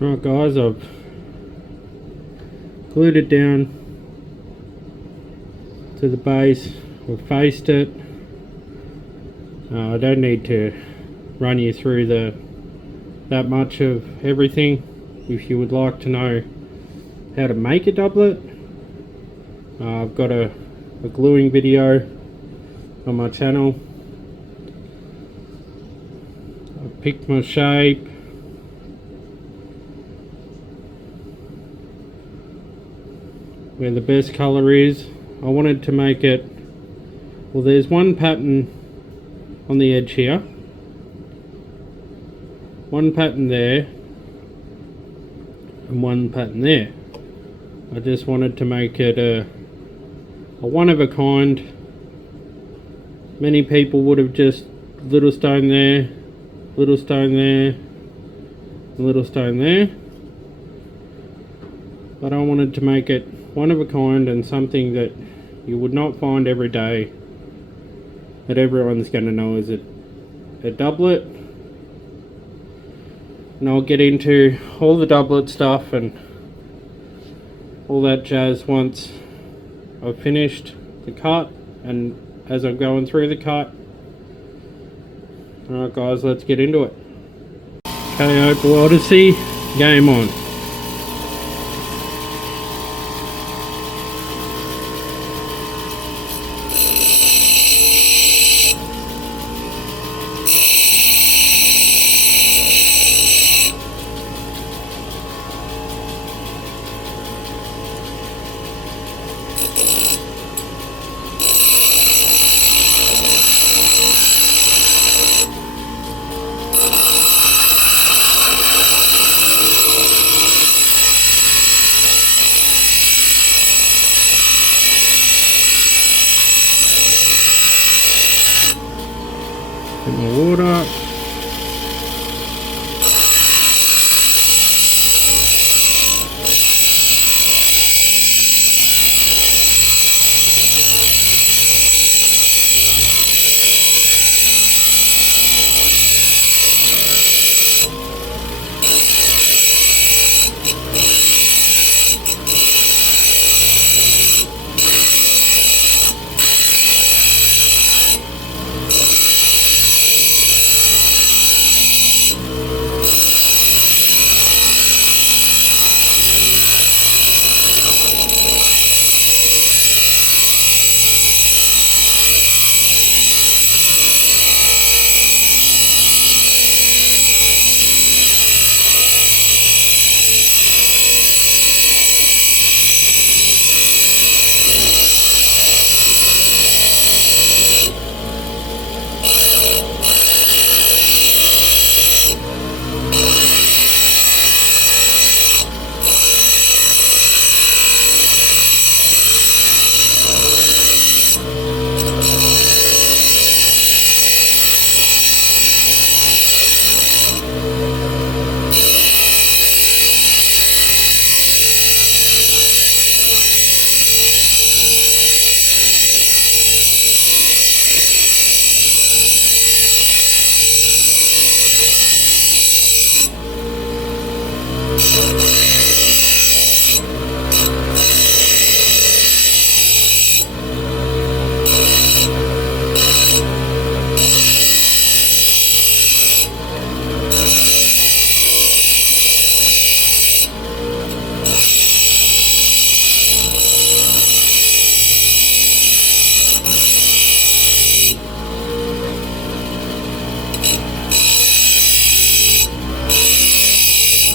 Right guys, I've glued it down to the base, I've faced it. I don't need to run you through that much of everything. If you would like to know how to make a doublet, I've got a gluing video on my channel. I've picked my shape, where the best colour is. I wanted to make it, well, there's one pattern on the edge here, one pattern there, and one pattern there. I just wanted to make it a one of a kind. Many people would have just little stone there, little stone there, little stone there, but I wanted to make it one of a kind and something that you would not find every day, that everyone's going to know is a doublet. And I'll get into all the doublet stuff and all that jazz once I've finished the cut and as I'm going through the cut. Alright guys, let's get into it. Okay, Opal Odessey, game on. Put my water.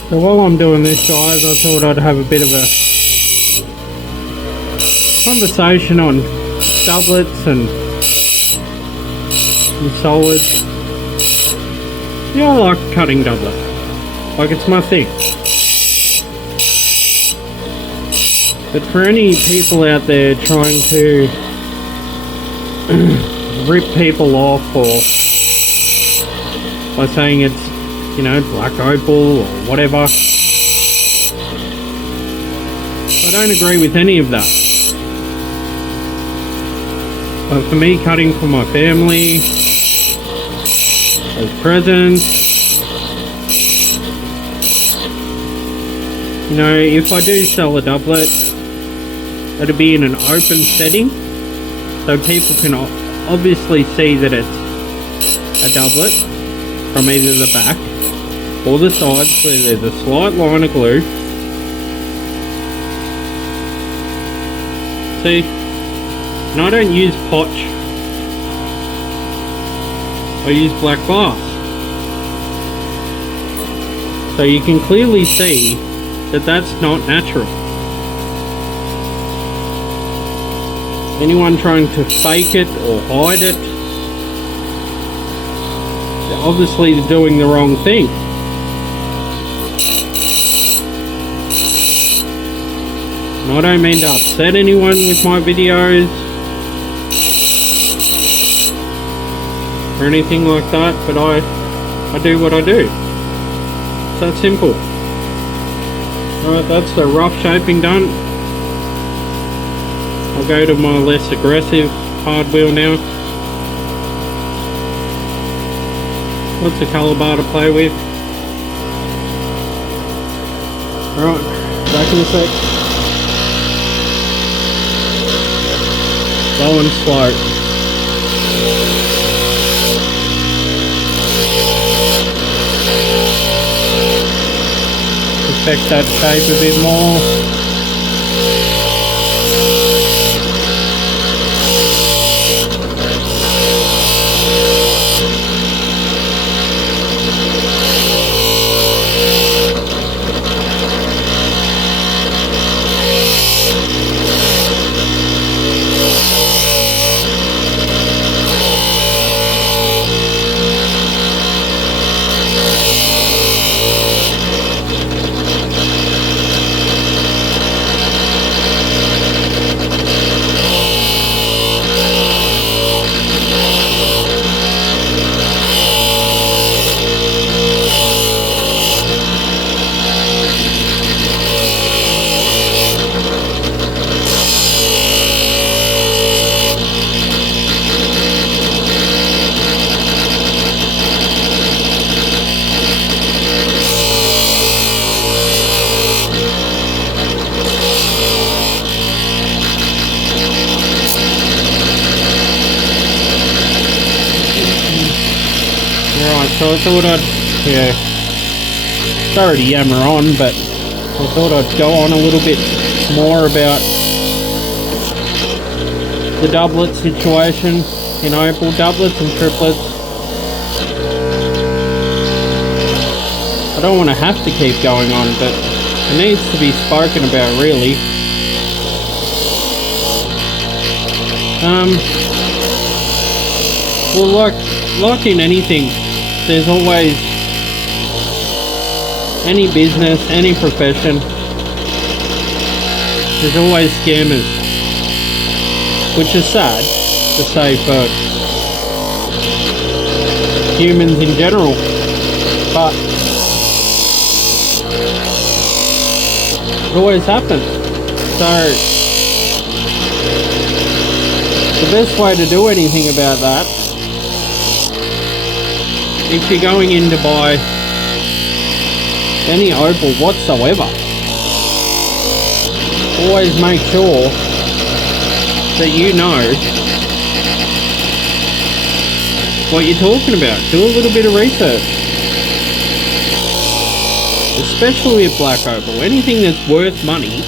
So while I'm doing this guys, I thought I'd have a bit of a conversation on doublets and solids. Yeah, I like cutting doublets. Like, it's my thing. But for any people out there trying to rip people off or by saying it's, you know, black opal or whatever, I don't agree with any of that. But for me, cutting for my family as presents, You know, if I do sell a doublet, it'll be in an open setting, so people can obviously see that it's a doublet from either the back or the sides where there's a slight line of glue. See, and I don't use potch, I use black glass. So you can clearly see that that's not natural. Anyone trying to fake it or hide it, they're obviously doing the wrong thing. And I don't mean to upset anyone with my videos or anything like that, but I do what I do. It's that simple. Alright, that's the rough shaping done. I'll go to my less aggressive hard wheel now. Lots of colour bar to play with. Alright, back in a sec. Slow and slow. Perfect that shape a bit more. So I thought I'd, sorry to yammer on, but I thought I'd go on a little bit more about the doublet situation in Opal, doublets and triplets. I don't want to have to keep going on, but it needs to be spoken about, really. Well, like in anything, there's always, any business, any profession, there's always scammers, which is sad to say for humans in general, but it always happens. So the best way to do anything about that, if you're going in to buy any Opal whatsoever, always make sure that you know what you're talking about. Do a little bit of research, especially with black Opal. Anything that's worth money,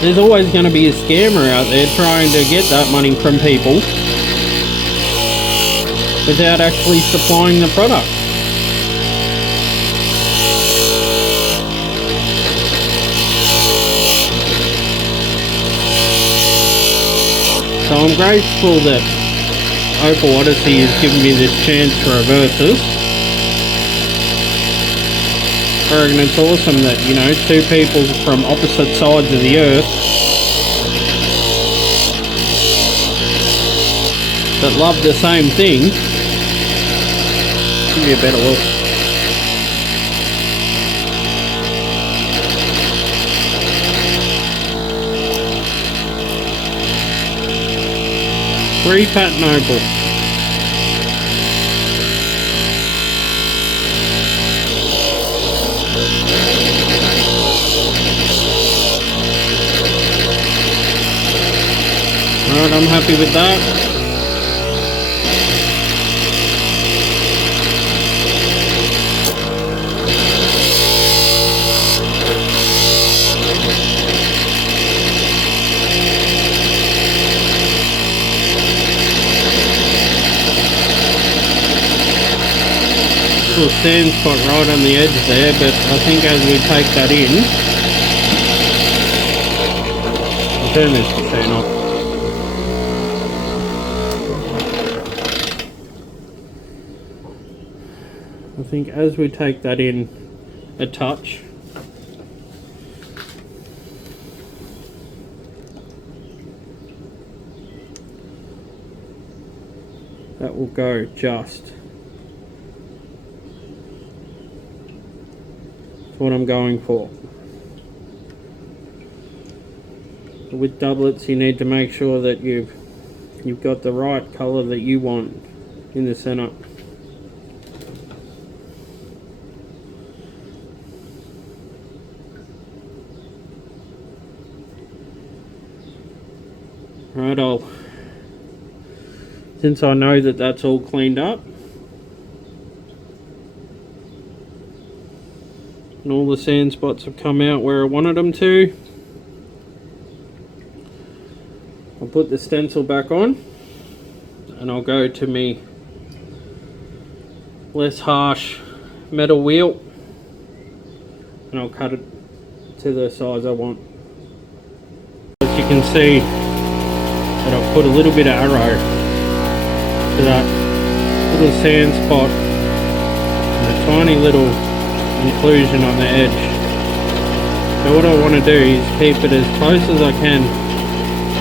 there's always going to be a scammer out there trying to get that money from people without actually supplying the product. So I'm grateful that Opal Odessey has given me this chance to reverse this. I reckon it's awesome that, you know, two people from opposite sides of the earth that love the same thing. Give me a better look. Free pattern Opal. Alright, I'm happy with that. Little sand spot right on the edge there, but I think as we take that in, I'll turn this fan off. I think as we take that in a touch, that will go just. What I'm going for. With doublets, you need to make sure that you've got the right color that you want in the center. Right, since I know that that's all cleaned up and all the sand spots have come out where I wanted them to, I'll put the stencil back on and I'll go to me less harsh metal wheel and I'll cut it to the size I want. As you can see that I've put a little bit of arrow to that little sand spot and a tiny little inclusion on the edge. So what I want to do is keep it as close as I can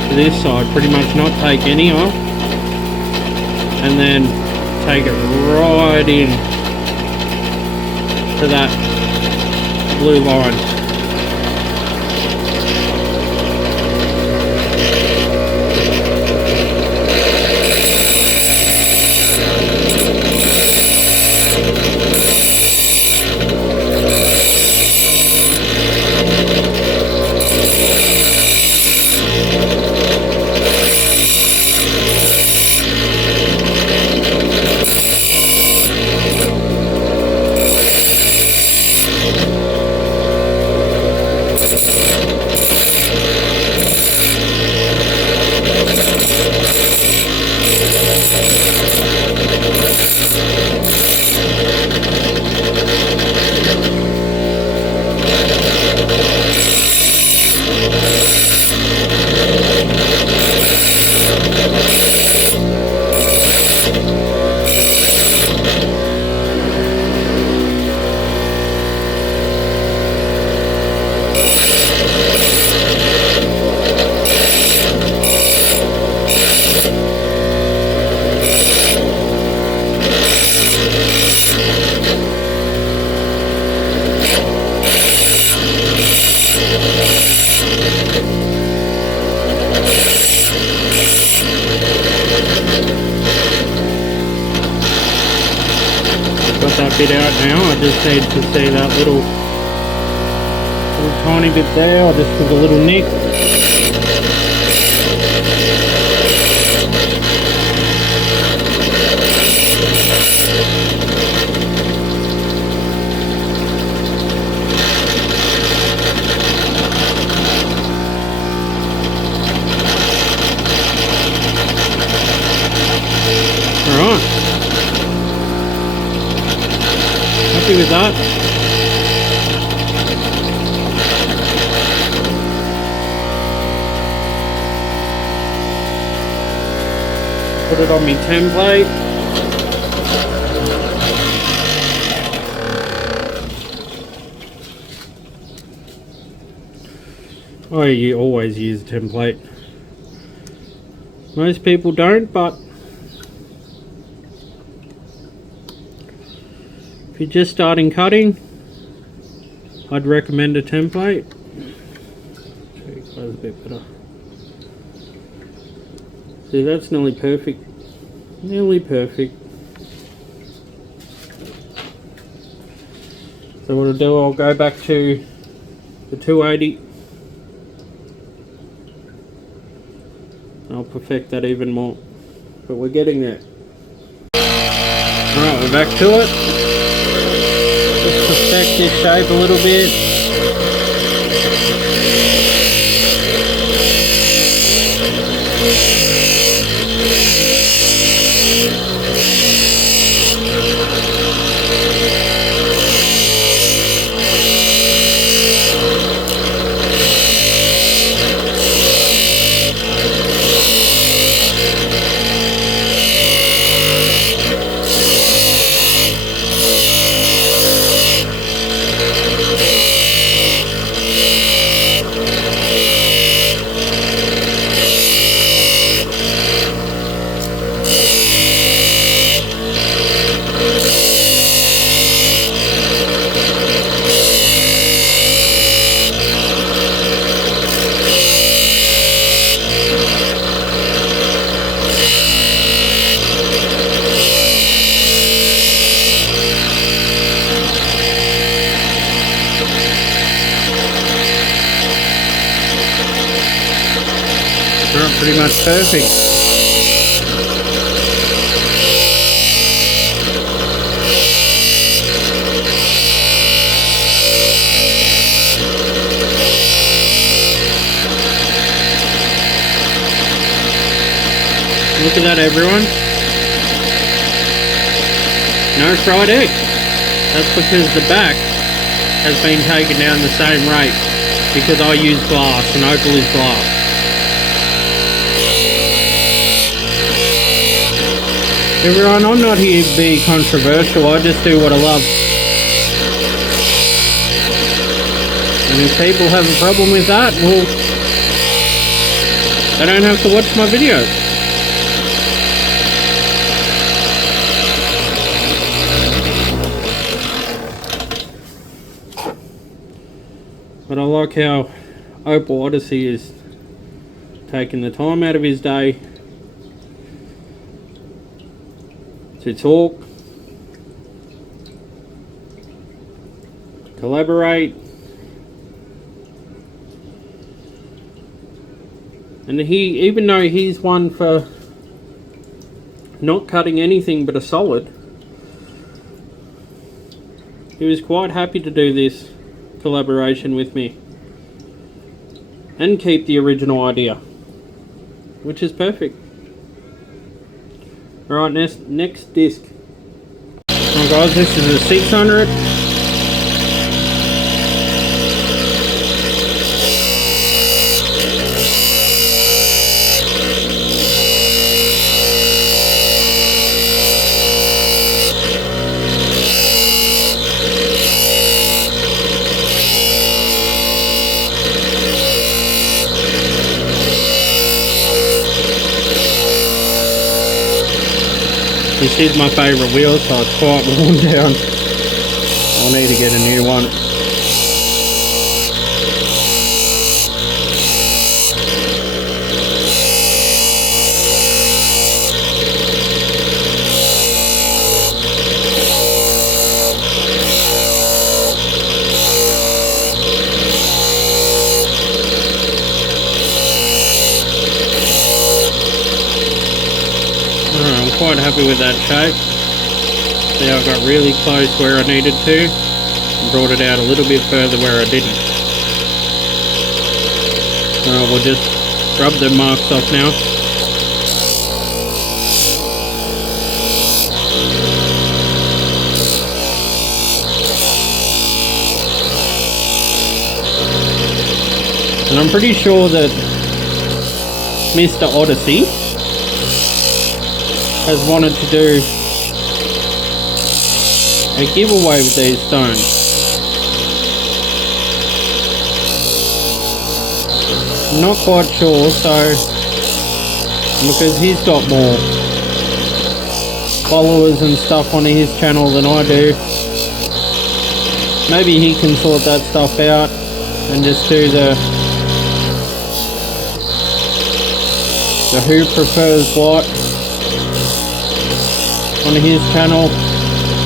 to this side, pretty much not take any off, and then take it right in to that blue line. That bit out now. I just need to see that little tiny bit there. I just took a little nick. Alright. Happy with that. Put it on my template. I always use a template. Most people don't, but if you're just starting cutting, I'd recommend a template. Show you close a bit better. See, that's nearly perfect. Nearly perfect. So what I'll do, I'll go back to the 280. I'll perfect that even more. But we're getting there. Alright, we're back to it. Just perfect this shape a little bit. Pretty much perfect. Look at that, everyone. No fried egg. That's because the back has been taken down the same rate because I use glass and Opal is glass. Everyone, I'm not here to be controversial, I just do what I love. And if people have a problem with that, well, they don't have to watch my videos. But I like how Opal Odessey is taking the time out of his day to talk, collaborate, and even though he's one for not cutting anything but a solid, he was quite happy to do this collaboration with me and keep the original idea, which is perfect. Alright, next disc. Alright guys, this is a 600. This is my favourite wheel, so it's quite worn down. I'll need to get a new one. Quite happy with that shape. See, I got really close where I needed to and brought it out a little bit further where I didn't. We'll just rub the marks off now. And I'm pretty sure that Mr. Odessey has wanted to do a giveaway with these stones. I'm not quite sure, so because he's got more followers and stuff on his channel than I do, maybe he can sort that stuff out and just do the who prefers what on his channel.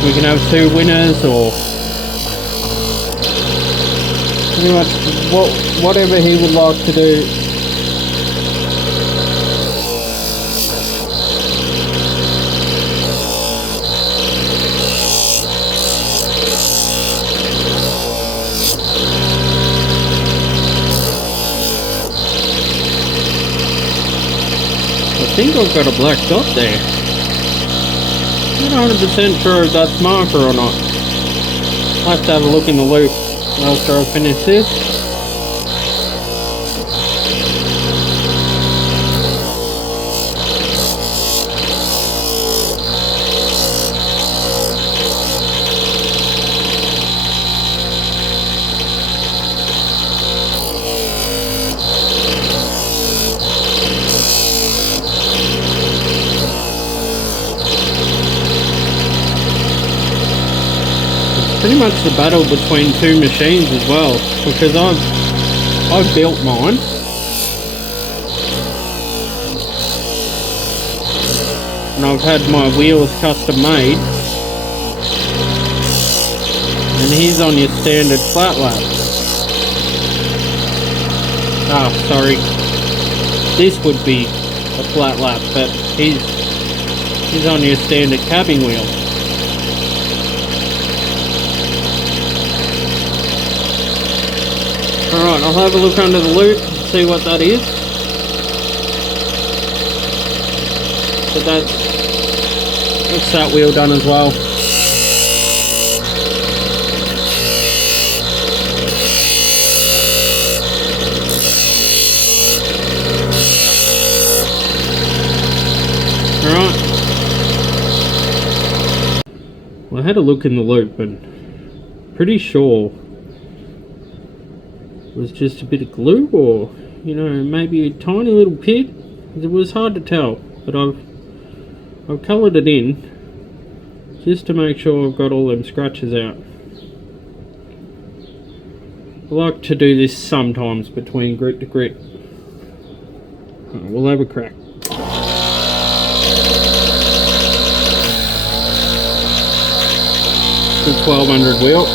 We can have 2 winners, or pretty much whatever he would like to do. think I've got a black dot there. Not 100% sure if that's marker or not. I'll have to have a look in the loop after I finish this. Pretty much the battle between two machines as well, because I've built mine, and I've had my wheels custom made, and he's on your standard flat lap. Sorry, this would be a flat lap, but he's on your standard cabbing wheel. Alright, I'll have a look under the loop and see what that is. But that's that wheel done as well. Alright. Well, I had a look in the loop and pretty sure it was just a bit of glue, or maybe a tiny little pit. It was hard to tell, but I've coloured it in just to make sure I've got all them scratches out. I like to do this sometimes between grit to grit. We'll have a crack. Good 1200 wheel.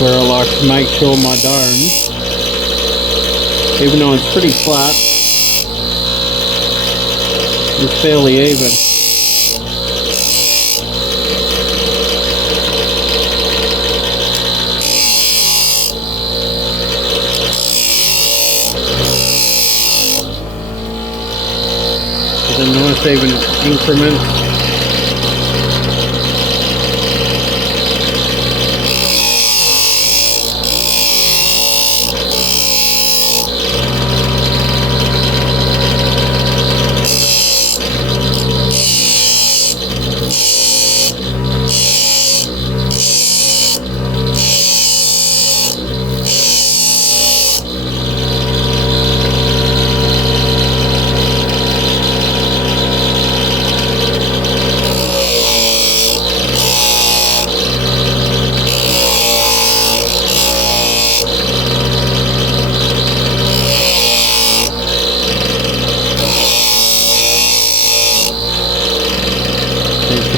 Where I like to make sure my dome, even though it's pretty flat, is fairly even. With a nice even increment.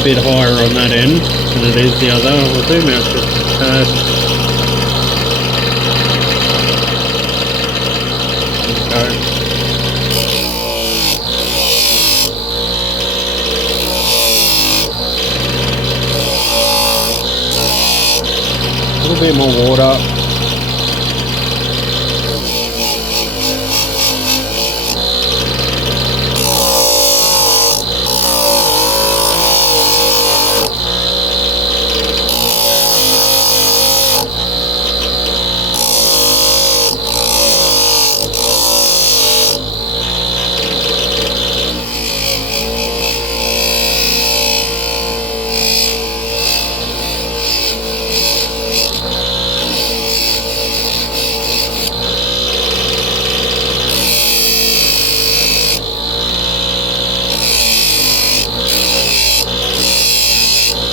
Bit higher on that end than it is the other. I'll zoom out just a tad. A little bit more water.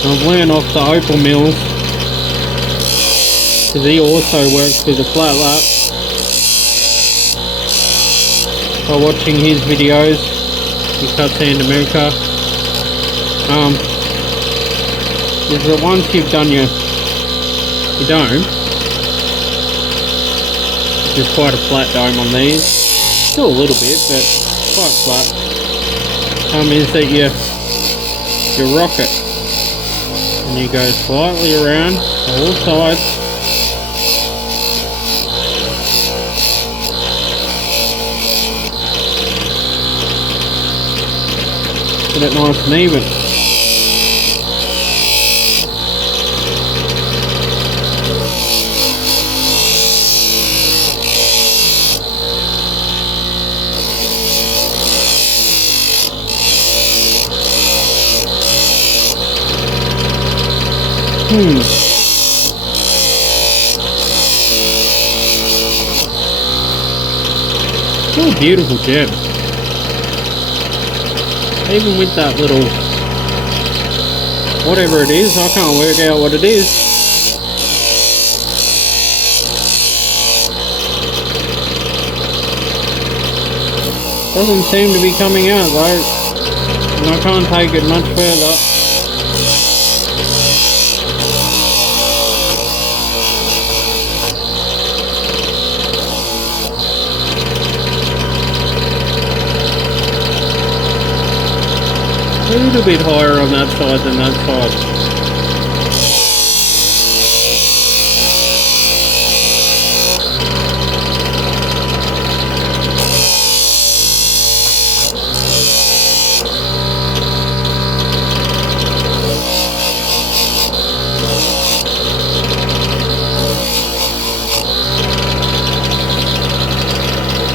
I've learned off the Opal mills, because he also works with a flat lap, by watching his videos. He cuts in America. Is that once you've done your dome, there's quite a flat dome on these, still a little bit, but quite flat. is that you rock it and you go slightly around all sides. Get it nice and even. Still a beautiful gem. Even with that little, whatever it is, I can't work out what it is. Doesn't seem to be coming out though, and I can't take it much further. A little bit higher on that side than that side.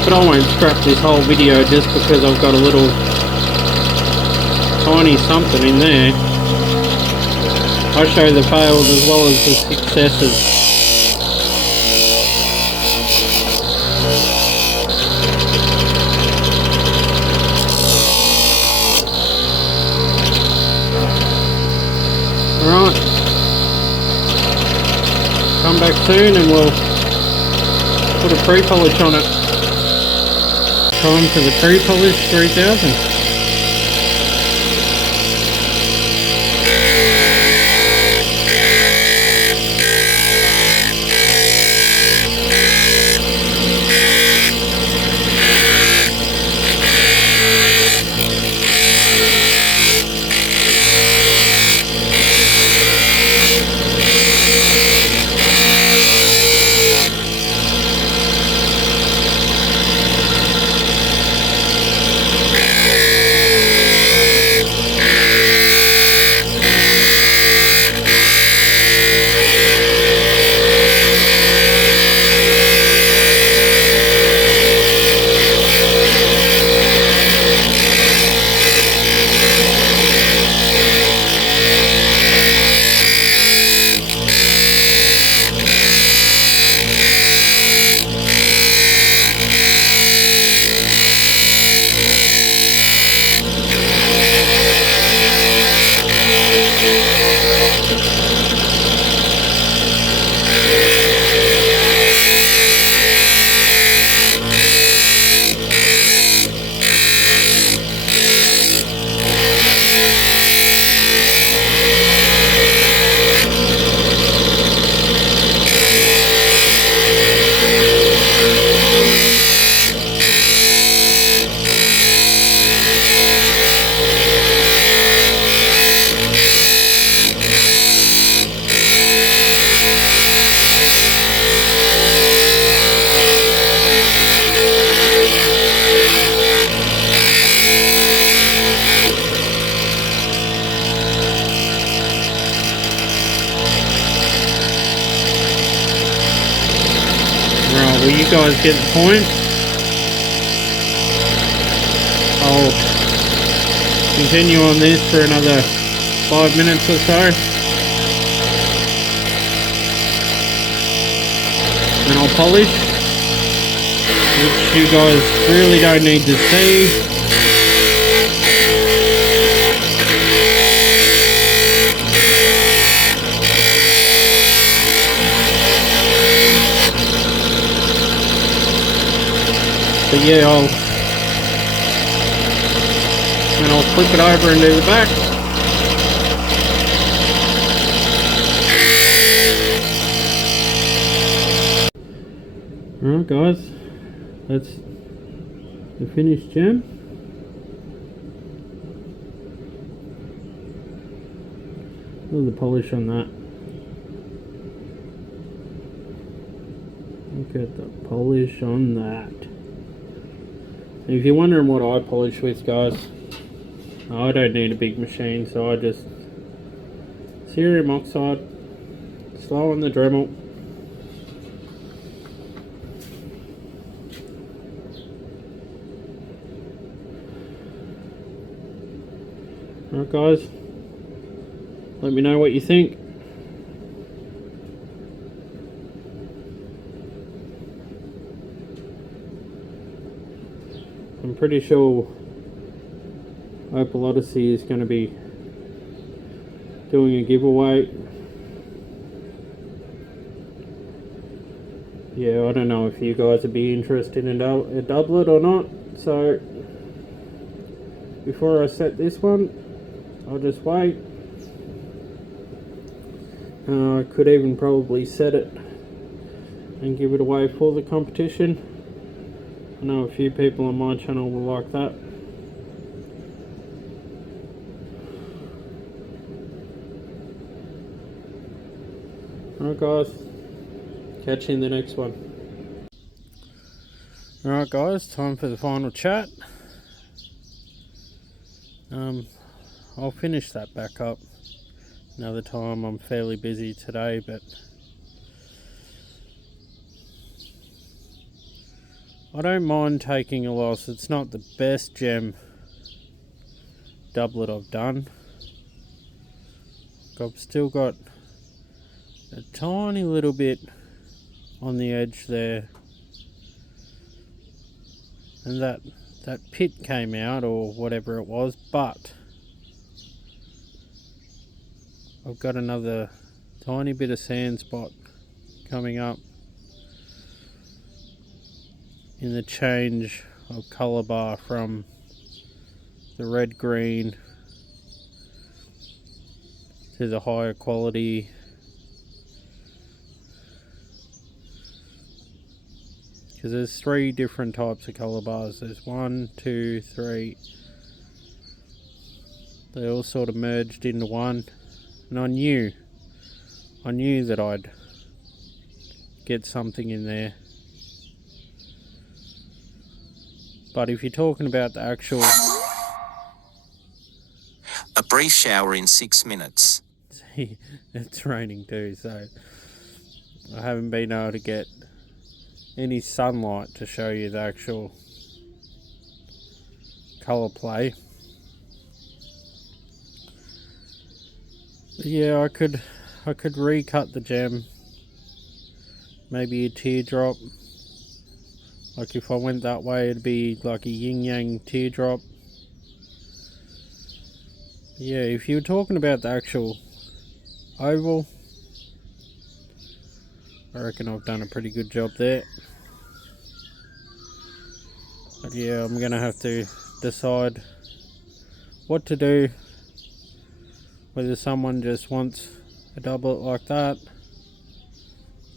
But I won't scrap this whole video just because I've got a little tiny something in there. I show the fails as well as the successes. Alright, come back soon and we'll put a pre-polish on it. Time for the pre-polish 3000. Well, you guys get the point. I'll continue on this for another 5 minutes or so. And I'll polish, which you guys really don't need to see. But yeah, I'll flip it over and do the back. Alright guys, that's the finished gem. Look at the polish on that. Look at the polish on that. If you're wondering what I polish with, guys, I don't need a big machine, so I just cerium oxide, slow on the Dremel. Alright guys, let me know what you think. I'm pretty sure Opal Odessey is going to be doing a giveaway. Yeah, I don't know if you guys would be interested in a doublet or not, so before I set this one, I'll just wait. I could even probably set it and give it away for the competition. I know a few people on my channel will like that. Alright guys, catch you in the next one. Alright guys, time for the final chat. I'll finish that back up another time. I'm fairly busy today, but I don't mind taking a loss. It's not the best gem doublet I've done. I've still got a tiny little bit on the edge there, and that pit came out or whatever it was, but I've got another tiny bit of sand spot coming up in the change of colour bar from the red green to the higher quality. Because there's 3 different types of colour bars. There's 1, 2, 3. They all sort of merged into one, and I knew that I'd get something in there. But if you're talking about the actual... A brief shower in 6 minutes. See, it's raining too, so I haven't been able to get any sunlight to show you the actual colour play. But yeah, I could recut the gem, maybe a teardrop. Like if I went that way, it'd be like a yin-yang teardrop. Yeah, if you were talking about the actual oval, I reckon I've done a pretty good job there. But yeah, I'm gonna have to decide what to do. Whether someone just wants a doublet like that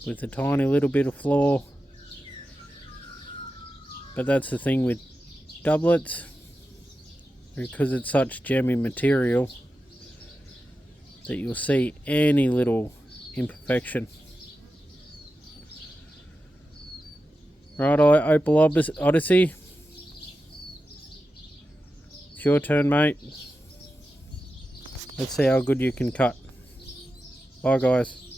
with a tiny little bit of flaw. But that's the thing with doublets, because it's such gemmy material that you'll see any little imperfection. Right, Opal Odessey, it's your turn, mate. Let's see how good you can cut. Bye guys.